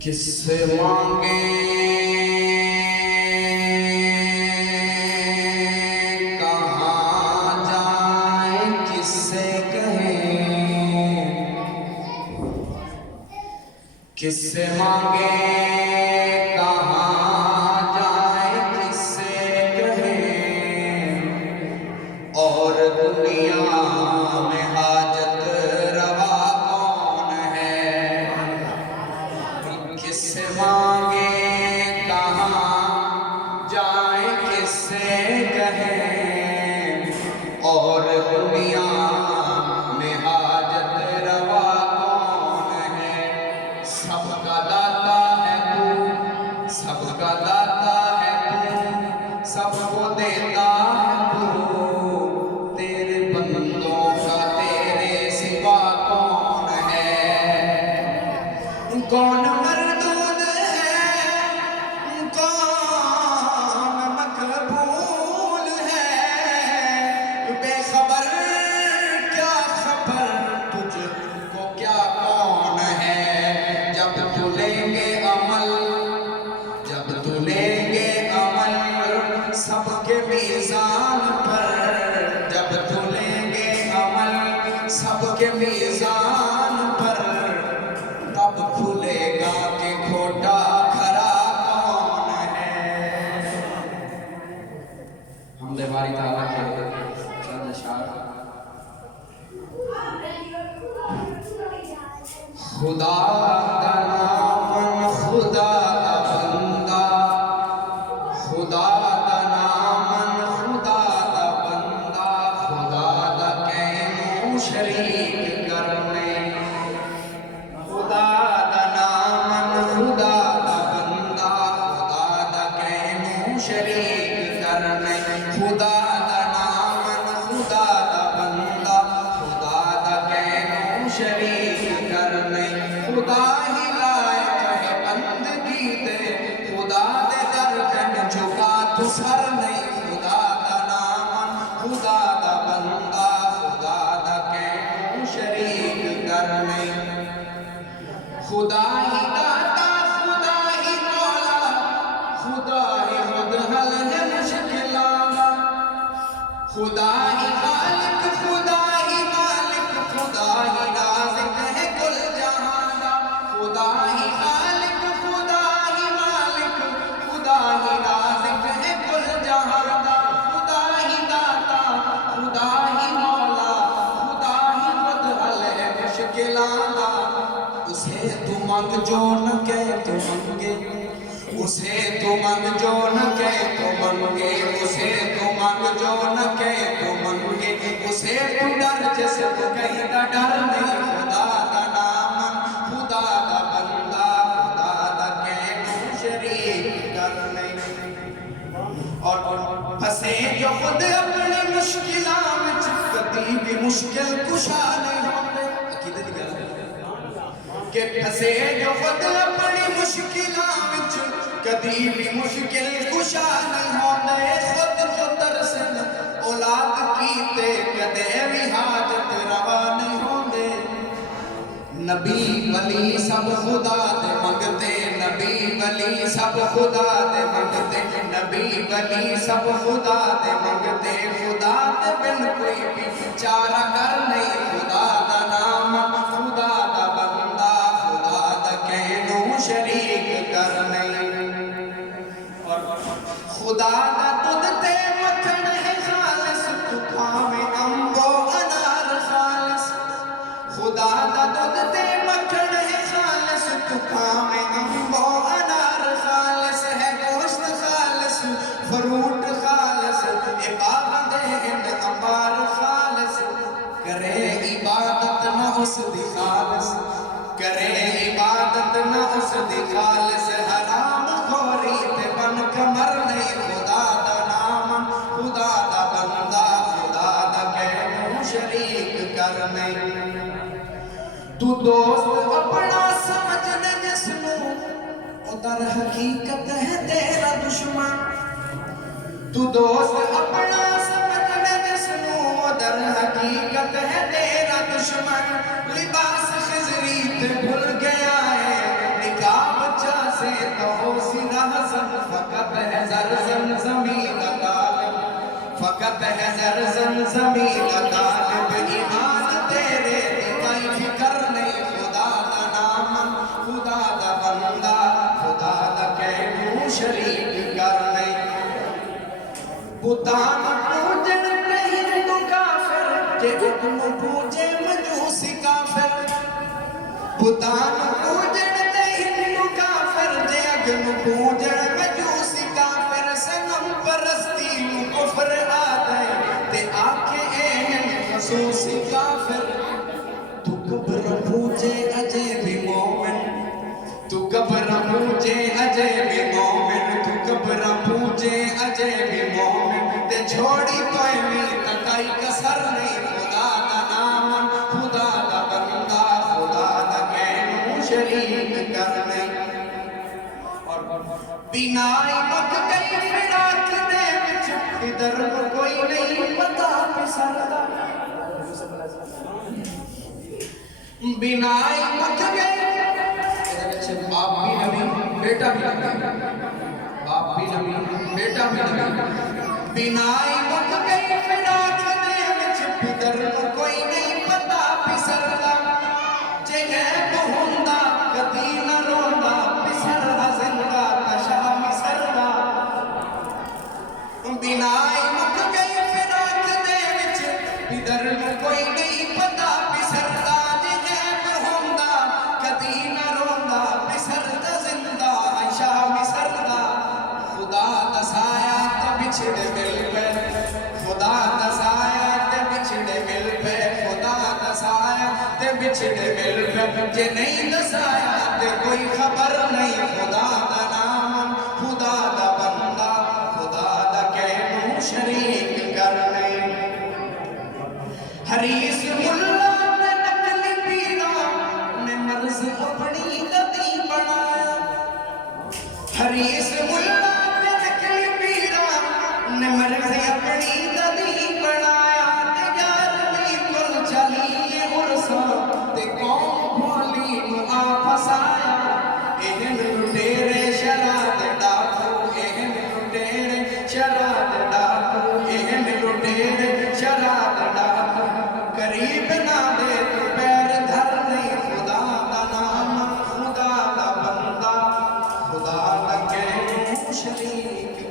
کس سے مانگیں کہاں جائیں کس سے کہیں کس سے مانگیں کہاں جائیں کس سے کہیں اور دنیا میں حاجت روا کون ہے کس سے مانگیں کہاں جائیں کس سے کہیں اور دنیا میں حاجت روا کون ہے سب کا داتا ہے تو سب کا داتا ہے تو سب کو دیتا ہے تو تیرے بندوں کا تیرے سوا کون ہے کون مردود ہے کون مقبول ہے بے خبر کیا خبر تجھ کو کیا کون ہے جب تو لیں گے عمل جب تو لیں گے عمل سب کے میزان پر جب تو لیں گے عمل سب کے میزان پر تب کھلے گا کہ کھوٹا کھرا کون ہے حمد باری تعالیٰ کے چند اشعار خدا کا نام خدا کا بندہ خدا کا نام خدا کا بندہ خدا کا کہنوں شریک کرنے خدا کا نام خدا کا بندہ خدا کا کہنوں شریک کرنے خدا کا نام خدا کا بندہ خدا کا کہنوں شریک کرنے خدا ہی لائق ہے بندگی دے خدا دے درجن جھکا تو سر نہیں خدا کا نام خدا کا بندہ خدا کا کہنوں شریک کرنے خدا ہی داتا خدا ہی مولا خدا ہی خود حل ہے مشکلات خدا ہی خالق خدا ہی مالک خدا ہی رازق ہے کل جہاں کا خدا ہی خالق خدا ہی مالک خدا ہی رازق ہے کل جہاں کا خدا ہی داتا خدا ہی مولا خدا ہی خود حل ہے مشکلات اسے تو مانگ جو نہ کہے تو منگے اسے تو مانگ جو نہ کہے تو منگے اسے تو مانگ جو نہ کہے تو منگے اسے تو ڈر جیسے تو کہیں نہ ڈر نہیں خدا کا نام خدا کا بندہ خدا کا کہنوں شریک کرنے اور پھنسے جو خود اپنی مشکلات میں کبھی بھی مشکل کشا نہیں ہوتے عقیدت کی گل کہ پھنسے جو خود اپنی مشکلات وچ کدی بھی مشکل کشا نہیں ہوندے خود جو ترسن اولاد کیتے کدے بھی حاجت روا نہیں ہوندے نبی ولی سب خدا دے منگتے نبی ولی سب خدا دے منگتے نبی ولی سب خدا دے منگتے خدا دے بن کوئی بھی چارہ کر نہیں خدا دا نام خدا دا بندہ خدا دا کہنوں شریک کر نہیں خدا دا دودھ تے مکھن ہے خالص تو کھاوے امبو انار خالص خدا دا دودھ تے مکھن ہے خالص تو کھاوے امبو انار خالص ہے گوشت خالص فروٹ خالص عبادت ہند انبار خالص کرے عبادت نہ اس دی خالص کرے عبادت نہ اس دی خالص حرام خوری تے بن کمر نہیں خدا دا نام خدا دا بندہ خدا دا کہنوں شریک کرنے تو دوست اپنا سمجھنے جس نو او در حقیقت ہے تیرا دشمن تو دوست اپنا سمجھنے جسنو در حقیقت ہے تیرا دشمن لباس خضری تے بھول گیا ہے نکاح بچہ سے تو سرہ زن فقط ہے زرزن زمین طالب فقط ہے زرزن زمین طالب ایمان تیرے کوئی فکر نہیں خدا دا نام خدا دا بندہ خدا دا کہنو شریک کر نہیں بتان پوجن نہیں تو کافر جے اپن پوجے مجوسی کافر بتان پوجن نہیں تو کافر جے اپن پوجن مجوسی کافر سنم پرستی کفر آدھے تے آنکھیں اہم خصوصی کافر تو قبر پوجے اجے بھی مومن تو قبر پوجے اجے بھی مومن تو قبر پوجے اجے بھی مومن تے چھوڑی توئے میں تکائی کسر نہیں خدا دا نام خدا دا بندہ خدا دا کہنو شریک کرنے بینائی مک گئی فراق دے وچ ادھر کوئی نہیں پتا پسردا بینائی مک گئی باپ بھی نبی بیٹا بھی نبی باپ بھی نبی بیٹا بھی نبی بینائی مک گئی فراق دے وچ ادھر کوئی نہیں پتا پسردا جے غیب ہوندا کدی نہ روندا پسردا زندہ تشا مسردا بینائی مک گئی فراق دے وچ ادھر کوئی نہیں پتا پسردا جے غیب ہوندا کدی نہ روندا پسردا زندہ عائشہ مسردا خدا دا سایہ تے بچھڑے مل پے خدا دا سایہ تے بچھڑے مل پے خدا دا سایہ تے بچھڑے مل پے جے نہیں دسایا تے کوئی خبر نہیں خدا دا نام خدا دا بندہ خدا دا کہنو شریک کرنے حریص ملا نے نقلی پیرا نے مرض اپنی دتی بنایا حریص ملا نے نقلی پیرا نے مرض اپنی دتی بنایا تے یارویں کل چلی عرصہ تے قوم بھولی نو آ پھسایا اہم لٹیرے شراد ڈاکو اہم لٹیرے شراد ڈاکو اہم لٹیرے شراد ڈاکو قریب نہ دے تو پیر دھر نہیں خدا دا نام خدا دا بندہ خدا دا کہنو شریک